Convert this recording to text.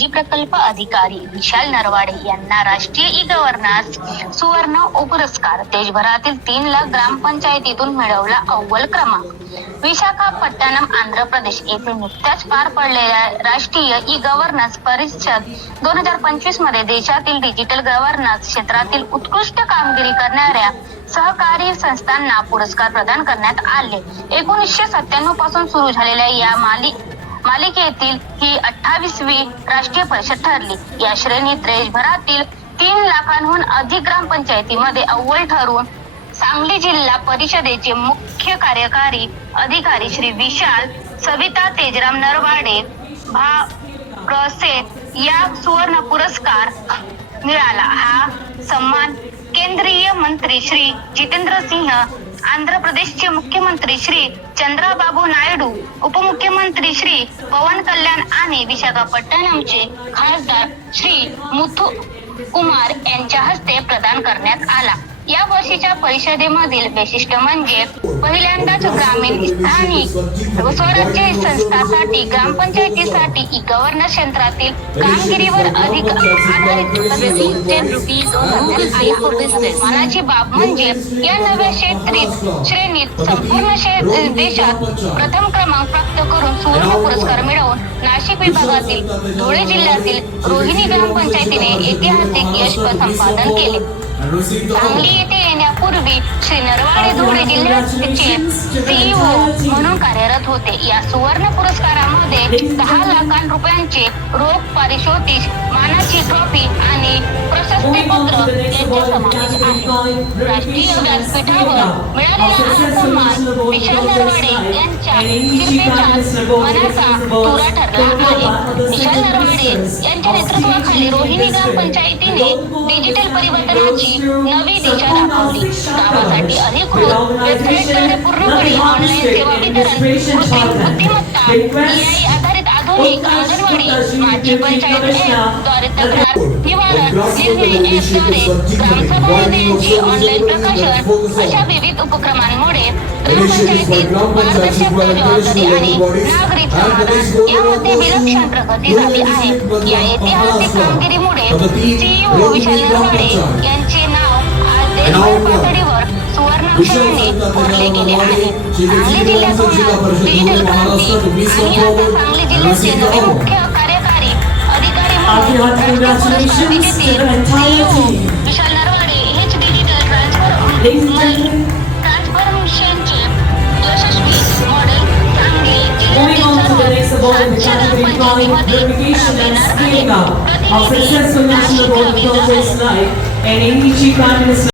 माजी प्रकल्प अधिकारी विशाल नरवाडे यांना राष्ट्रीय ई गव्हर्नन्स सुवर्ण पुरस्कार देशभरातील तीन लाख ग्रामपंचायतीतून मिळवला अव्वल क्रमांक. विशाखापट्टणम आंध्र प्रदेश येथे नुकत्याच पार पडलेल्या राष्ट्रीय ई गव्हर्नन्स परिषद दोन हजार पंचवीसमध्ये देशातील डिजिटल गव्हर्नन्स क्षेत्रातील उत्कृष्ट कामगिरी करणाऱ्या सहकारी संस्थांना पुरस्कार प्रदान करण्यात आले. एकोणीसशे सत्त्याण्णवपासून सुरू झालेल्या या मालिक मालिकेतील ही अठ्ठावीसवी राष्ट्रीय परिषद ठरली. या श्रेणीत देशभरातील तीन लाखांहून अधिक ग्रामपंचायतीमध्ये अव्वल ठरून सांगली जिल्हा परिषदेचे मुख्य कार्यकारी अधिकारी श्री विशाल सविता तेजराम नरवाडे भा. प्रसे या सुवर्ण पुरस्कार मिळाला. हा सन्मान केंद्रीय मंत्री श्री जितेंद्र सिंह आंध्र प्रदेशचे मुख्यमंत्री श्री चंद्राबाबू नायडू उपमुख्यमंत्री श्री पवन कल्याण आणि विशाखापट्टणमचे खासदार श्री मुथू कुमार यांच्या हस्ते प्रदान करण्यात आला. या वर्षीच्या परिषदेमधील वैशिष्ट्य म्हणजे पहिल्यांदाच ग्रामीण स्थानिक स्वराज्य संस्थासाठी ग्रामपंचायतीसाठी ई गव्हर्नन्स क्षेत्रातील कामगिरीवर अधिक आधारित मानाची बाब म्हणजे या नव्या क्षेत्रीत श्रेणीत संपूर्ण देशात प्रथम क्रमांक प्राप्त करून सुवर्ण पुरस्कार मिळवून नाशिक विभागातील धुळे जिल्ह्यातील रोहिणी ग्रामपंचायतीने ऐतिहासिक संपादन केले. सांगली येथे येण्यापूर्वी श्री नरवाडे धुळे जिल्ह्याचे सीईओ म्हणून कार्यरत होते. या सुवर्ण पुरस्कारामध्ये दहा लाखां रुपयांचे रोख पारितोषिक मानाची ट्रॉफी आणि प्रशस्ती पत्र यांचा समावेश आहे. राष्ट्रीय व्यासपीठावर मिळालेला सन्मान विशाल नरवाडे यांच्या शिरपेच्या मनाचा तुरा ठरला आहे. विशाल नरवाडे यांच्या नेतृत्वाखाली रोहिणी ग्रामपंचायतीने डिजिटल परिवर्तनाची नवी दिशा दाखवली. अधिकृत वेबसाईटद्वारे पूर्णपणे ऑनलाईन सेवा वितरण. कृत्रिम बुद्धिमत्ता. आधारित आधुनिक अंगणवाडी माझी पंचायत ऍपद्वारे तक्रार. निवारण. निर्णय ऑनलाईन प्रकाशन. अशा विविध उपक्रमांमुळे ग्रामपंचायतीत जबाबदारी आणि नागरिक समाधान. यामध्ये विलक्षण प्रगती झाली आहे. या ऐतिहासिक कामगिरीमुळे सीईओ विशाल नरवाडे यांचे पातळीवर सुवर्णाक्षराने कोरले गेले आहे सांगली जिल्ह्यातून डिजिटल क्रांती आणि आता सांगली जिल्ह्याचे नवीन मुख्य कार्यकारी अधिकारी म्हणून विशाल नरवाडे हेच डिजिटल ट्रान्सफॉर्म ट्रान्सफॉर्मेशनचे यशस्वी मॉडेल सांगली जिल्ह्याच्या ग्रामपंचायतीमध्ये Of successful national board of Congress life and English Prime Minister.